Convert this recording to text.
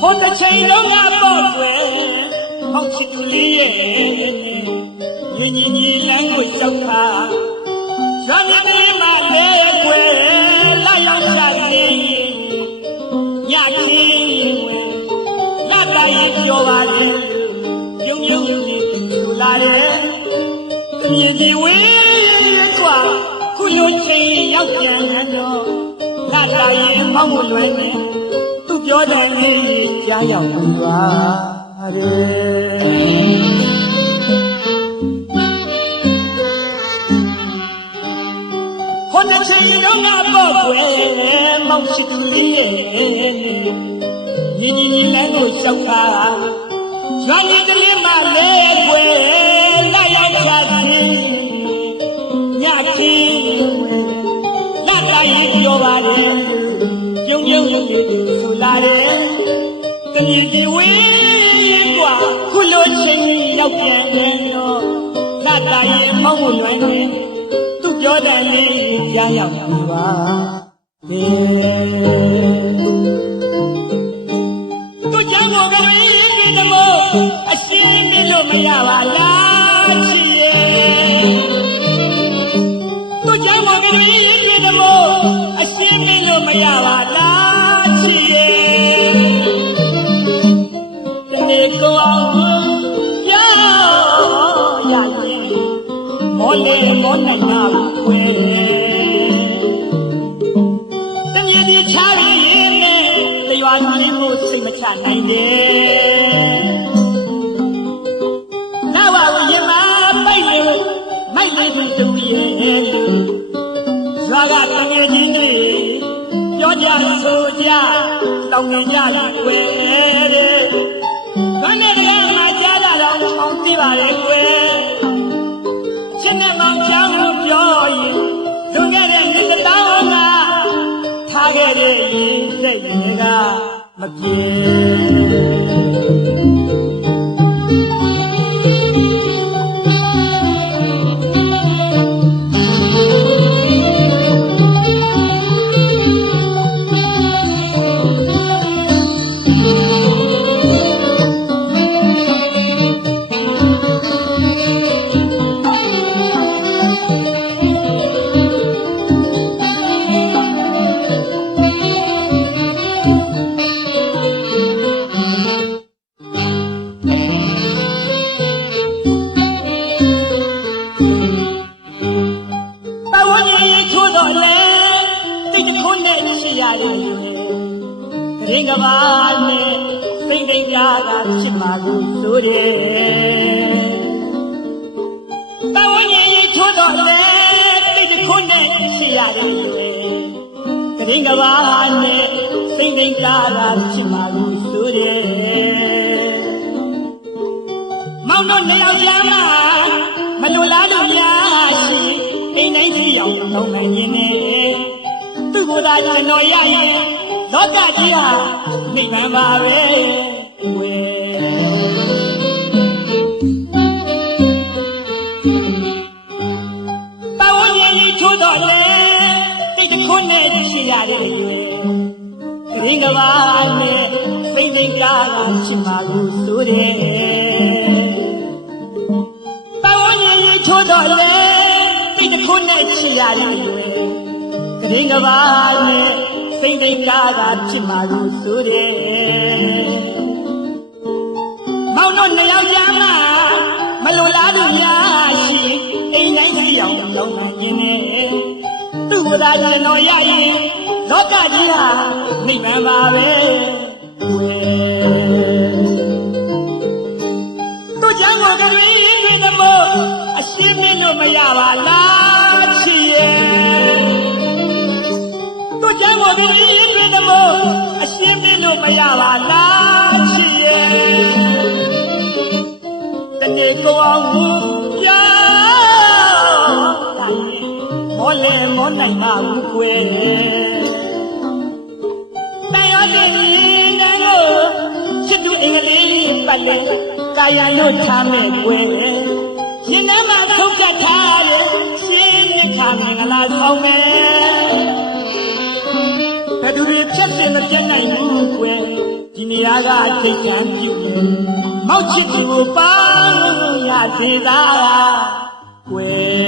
ဟိုတစ်ချိန်လုံးကပေါ့ကွယ်ဟောက်ချစ်သူလေးရဲ့ညီညီညီလမ်းကိုရှောက်တာရွာနေပြီမှလေးကွယ်လောက်ရောက်ချရင်ညချင်းဝင်ငါတိုင်ပြောပါလေပြုံးပြုံးကြီးသူလာတယ်မြင်ကြီးဝေးကွာခုလိုချင်းရောက်ပြန်တော့ငါတိုင်မောင်းလွယ်နေသူပြောတယ်ကြားရောက်ပြီပါဟိုတစ်ချိန်လုံးကပေါ့ကွယ်မောင်ချစ်သူလေးရဲ့ညီညီညီလမ်းကိုရှောက်တာရွာလေးကလေးမှလေးကွယ်လိုက်ရောက်ချခြင်းညချင်းလက်တိုင်းပြောပါလေပြုံးပြုံးဆိုလာတယ်တမီကြီးဝေးกว่าခုလိုချင်းရောက်ပြန်တော့လက်တိုင်းမောင်းလွယ်နေသူပြောတယ်လေးကြားရောက်ပြီပါသူကြောင့်ကိုယ်ရေးပြီးတော့အရှင်းမလို့မရပါလားချီရဲ့သူကြောင့်ကိုယ်ရေးပြီးတော့အရှင်းမလို့မရပါလားချီရဲ့ဒီနေ့ကိုအောင်ပြောရရင်မောလေးမောနိုင်တာကွယ်တမီးဒီချားရင်းနဲ့တရွာကြီးကိုစိတ်မချနိုင်တယ်နောက်ပါရင်မပိုက်နေမိုက်လေးတူရဲ့ဇာကတမီးကြီးတွေပြောကြဆိုကြတောင်းနေကြကွယ်ဘာနဲ့တကယ်မှကြားတာတော့အောင်သိပါလေကွယ်ချင်းနဲ့မောင်ချောင်းကိုပြောရင်လူငယ်တဲ့ဒီကတောင်းကထားခဲ့တဲ့ရင်စိတ်တွေကမပြေရင်ကဘာနဲ့စိတ်တိတ်ကားကဖြစ်မှလို့ဆိုတယ်။တဝင်းကြီးချိုးတော့လေတိတ်ခုနဲ့ရှိရတယ်။ရင်ကဘာနဲ့စိတ်တိတ်ကားကဖြစ်မှလို့ဆိုတယ်။မောင်တို့နှစ်ယောက်ကြားမှာမလိုလားလို့များရှိအိမ်တိုင်းကြီးအောင်လုံးနိုင်နေတယ်။သူ့ကိုယ်သာကျွန်တော်ရရင်လောကကြီးဟာနိဗ္ဗာန်ပါပဲဝေပါဝင်းကြီးထိုးတော့လေတိတ်ခွန်းနဲ့ရှိရတယ်ရွယ်ရင်ကဘာနဲ့စိတ်စိတ်ကားကဖြစ်မှလို့ဆိုတယ်ပါဝင်းကြီးထိုးတော့လေတိတ်ခွန်းနဲ့ရှိရတယ်ရွယ်ရင်ကဘာနဲ့စိတ်တိတ်ကားကဖြစ်မှလို့ဆိုတယ်မောင်တို့နှစ်ယောက်ကြားမှာမလိုလားသူများရှိအိမ်တိုင်းကြီးအောင်လုံးနေနေသူ့ကိုယ်သာကျွန်တော်ရရင်လောကကြီးဟာနိဗ္ဗာန်ပါပဲဝေသူကြောင့်ကိုယ်တည်းရင်းပြီးတော့အရှင်းမလို့မရပါလားချီရဲ့သူကြောင့်ကိုယ်တည်းရင်းပြီးတော့အရှင်းမလို့မရပါလားချီရဲ့တနေ့ကိုအောင်ပြောမောလေမောနိုင်ပါဘူးကွယ်တရားသိရင်လည်းချစ်သူအင်္ဂလိပ်ပတ်လေကာယလို့ထားမယ်ကွယ်ရှင်ထဲမှာထုတ်ကထားတယ်ရှင် ခါမင်္ဂလာဆောင်မယ်ဘယ်သူတွေဖြစ်စင်မပြတ်နိုင်ဘူးကွယ်ဒီနေရာကထိတ်ခံပြုမောက်ချစ်သူကိုပေါင်းရသေးသားကွယ်